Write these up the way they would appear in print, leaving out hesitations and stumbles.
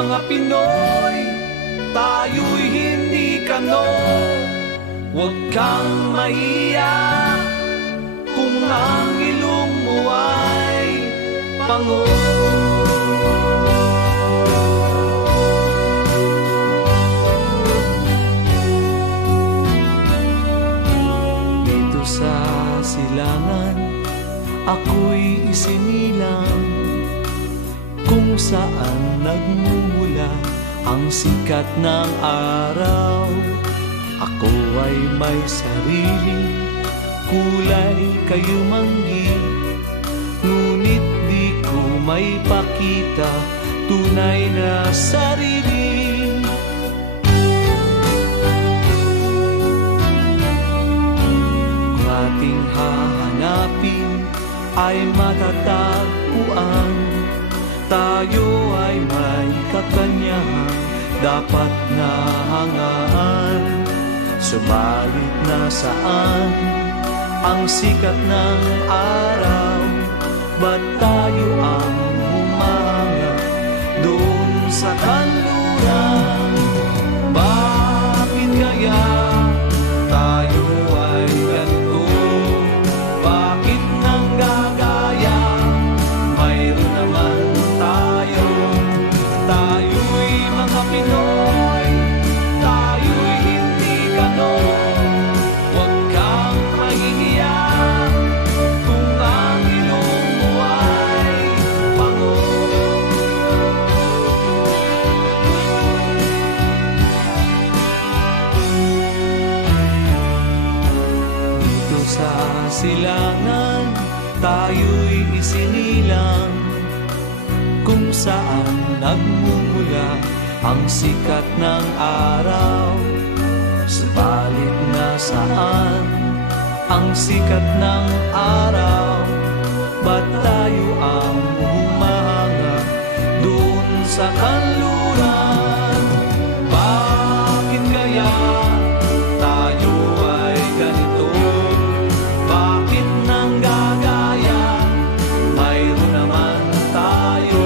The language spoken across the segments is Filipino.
mga Pinoy, tayo'y hindi kano. Huwag kang mahiya kung ang ilong mo ay pango. Dito sa silangan, ako'y isinilang kung saan nagmumula ang sikat ng araw. Ako ay may sariling kulay kayumanggi, ngunit di ko may pakita tunay na sarili. Kung ating hahanapin ay matatagpuan, tayo ay may kakanyahan dapat na hangaan. Subalit nasaan ang sikat ng araw? Ba't tayo ang humanga doon sa kanluran? Bakit kaya tayo ay ganito? Bakit nanggagaya? Mayroon naman tayo. Tayo'y mga Pinoy, tayo'y hindi kano. Huwag kang mahihiya kung ang ilong mo ay pango. Dito sa silangan, tayo'y isinilang kung saan nagmumula ang sikat ng araw. Subalit nasaan ang sikat ng araw? Ba't tayo ang humahanga doon sa kanluran? Bakit kaya tayo ay ganito? Bakit nanggagaya? Mayroon naman tayo.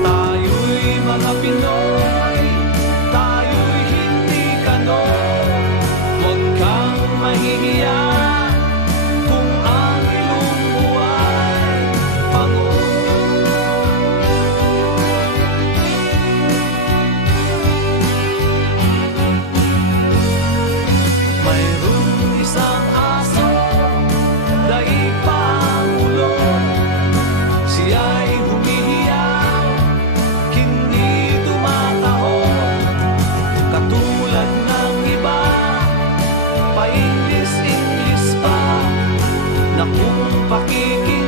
Tayo'y mga Pinoy, tayo'y hindi kano. Huwag kang mahihiya kung ang ilong mo ay pango. Mayroong isang aso, daig pa ang ulo. Siya'y humihiyaw, hindi tumatahon. Katulad ng iba, pa-English pa, na kung pakikita